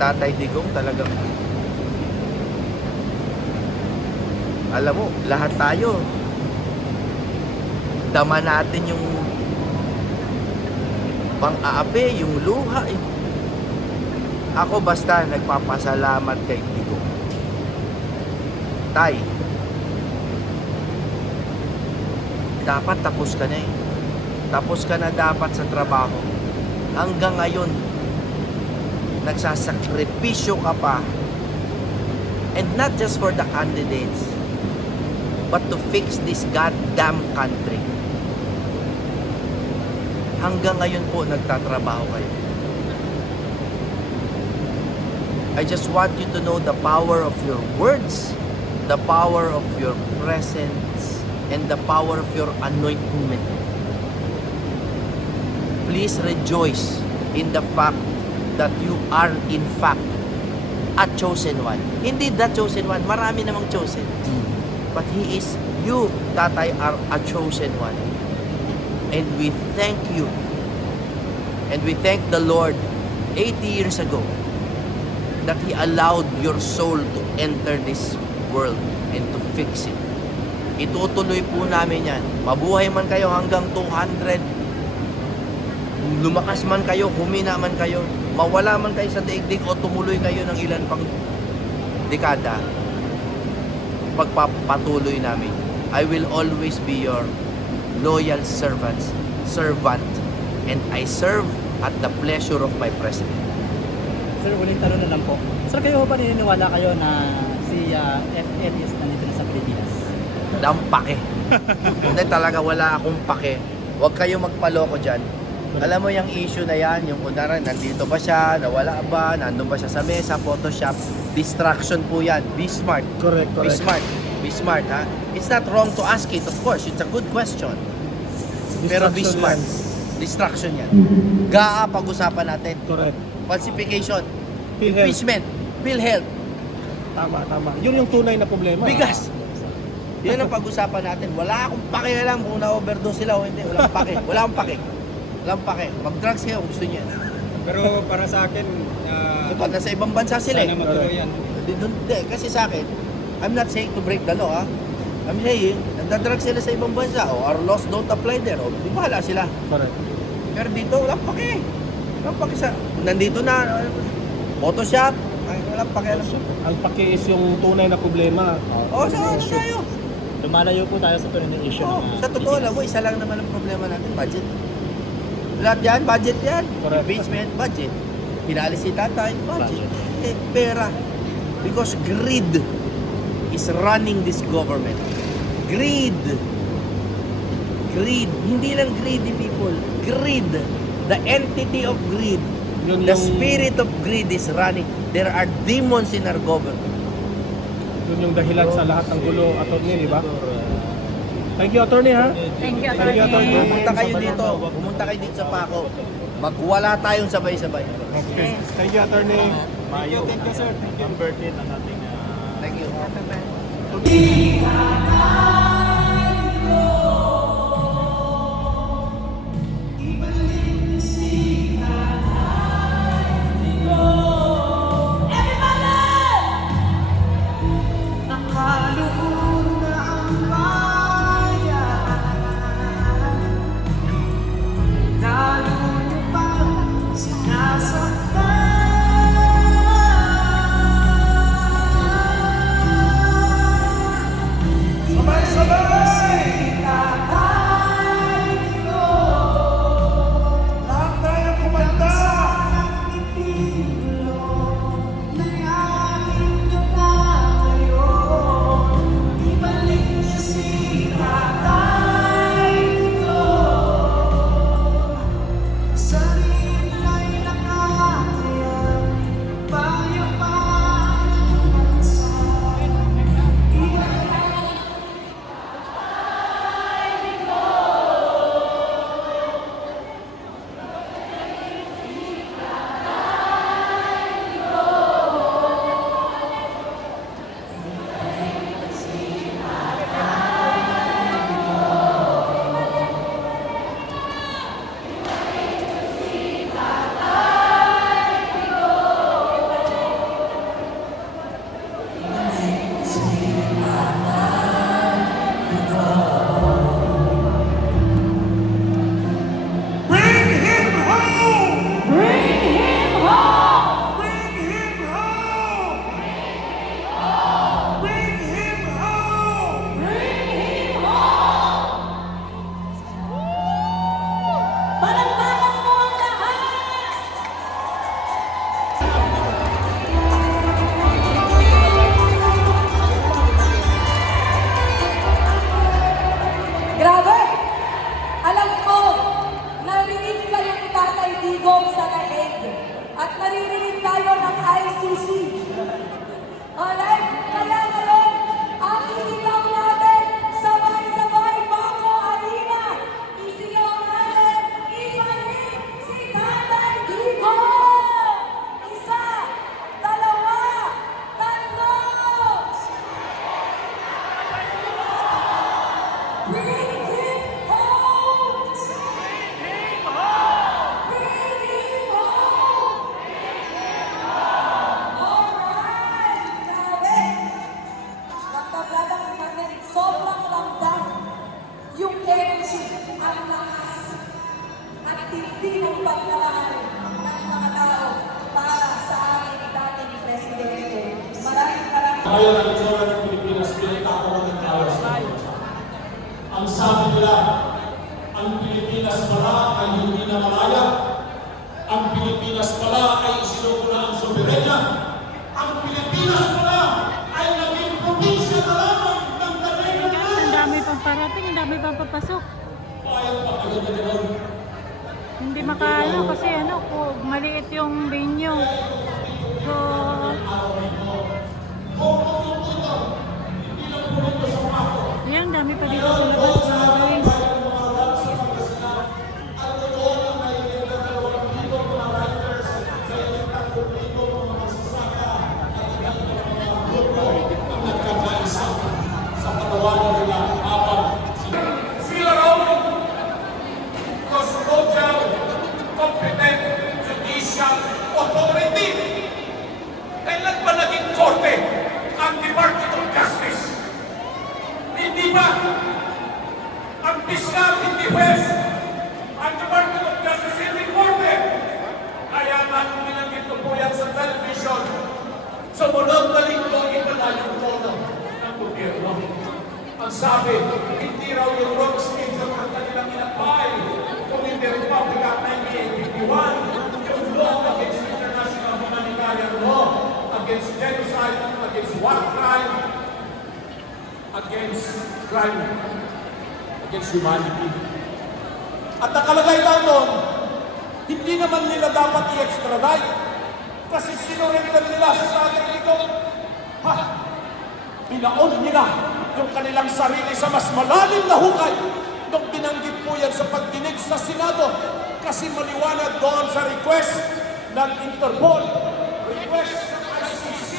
Tatay Digong talagang, alam mo, lahat tayo, dama natin yung pang-aapi, yung luha eh. Ako basta nagpapasalamat kay Digong. Tay, dapat tapos ka na eh. Tapos ka na dapat sa trabaho. Hanggang ngayon, nagsasakripisyo ka pa. And not just for the candidates, but to fix this goddamn country. Hanggang ngayon po, nagtatrabaho kayo. I just want you to know the power of your words, the power of your presence, and the power of your anointment. Please rejoice in the fact that you are in fact a chosen one. Hindi the chosen one, marami namang chosen. But He is, you, Tatay, are a chosen one. And we thank you. And we thank the Lord 80 years ago that He allowed your soul to enter this world and to fix it. Itutuloy po namin yan. Mabuhay man kayo hanggang 200, lumakas man kayo, humina man kayo, mawala man kayo sa daigdig o tumuloy kayo ng ilan pang dekada, pagpapatuloy namin. I will always be your loyal servant, and I serve at the pleasure of my president. Sir, ulit tanong na lang po. Sir, kayo ba naniniwala kayo na si FL is nandito na sa Pilipinas? Wala akong pake. Hindi talaga, wala akong pake. Huwag kayo magpaloko dyan. Alam mo yung issue na yan, yung kunwari, nandito ba siya, nawala ba, nandun ba siya sa mesa, Photoshop, distraction po yan. Be smart. Correct. Be smart. Be smart, ha? It's not wrong to ask it, of course. It's a good question. Pero be smart. Distraction yan. GAA pag-usapan natin. Correct. Falsification. PhilHealth. Impeachment. PhilHealth. Tama. Yun yung tunay na problema. Bigas. Yan ang pag-usapan natin. Wala akong pakialam kung na-overdose sila o hindi. Wala akong pake. Wala akong pake. Wala akong pake. Mag-drugs kayo kung gusto niya. Pero para sa akin, Kapag nasa ibang bansa sila sana matuloy yan. Hindi. Kasi sa akin, I'm not saying to break the law, ha? I'm saying, nagdadrugs sila sa ibang bansa o our laws don't apply there. O, di bahala sila. Correct. Pero dito, walang pake. Walang pake sa... Nandito na, Photoshop. Ay, walang pake. Ang paki is yung tunay na problema. O, sa ano tayo? Lumalayo po tayo sa tunay ng issue Oh, ng sa totoo lang, isa lang naman ang problema natin, budget. Lahat yan, budget yan. Correct. Impeachment, budget. Pinalis si tatay, budget. Budget. Pera. Because greed is running this government. Greed. Greed. Hindi lang greedy people. Greed. The entity of greed. Yun The yung- spirit of greed is running. There are demons in our government. Yun yung dahilan sa lahat ng gulo, attorney, di ba? Thank you, attorney, ha? Thank you, Thank you, attorney. Pumunta kayo dito. Pumunta kayo dito sa Paco. Magwala tayong sabay-sabay. Okay. Thank you, attorney. Mayo. Thank you, sir. Ang birthday ng ating Thank you. Sabay-sabay Gaya ng itsura ng Pilipinas, pinagkakaroon ng ayos. Ang sabi nila, ang Pilipinas pala ay hindi na malaya. Ang Pilipinas pala ay isinuko na ang soberenya. Ang Pilipinas pala ay naging probinsya na lamang ng Cagayan. Ang dami pang parating, ang dami pang papasok. Bayad pa kayo na gano'n. Hindi makaano kasi ano, maliit yung venue. So, yan, dami pa dito sa labas mga guys. Nagkakaisa sa panawagan nila habang sila raw custodial competent judicial authority. Kailan ba naging korte ang Department of Justice? Hindi ba? Ang piskal, hindi huwes. Ang Department of Justice hindi korte. Kaya nga binanggit ko po yan sa television. Sumunod na linggo, iba na yung tono ng gobyerno. Ang sabi, hindi raw yung wrong schedule ang kanilang inapay. Kung hindi Republic Act 1981, yung law against international humanitarian law, against genocide, against war crime, against crime, against humanity. At nakalagay lang doon, hindi naman nila dapat i-extradite kasi sinurrender nila sa ating ito. Ha? Binaon nila yung kanilang sarili sa mas malalim na hukay nung binanggit po yan sa pagdinig sa Senado kasi maliwanag doon sa request ng Interpol, request ng ICC,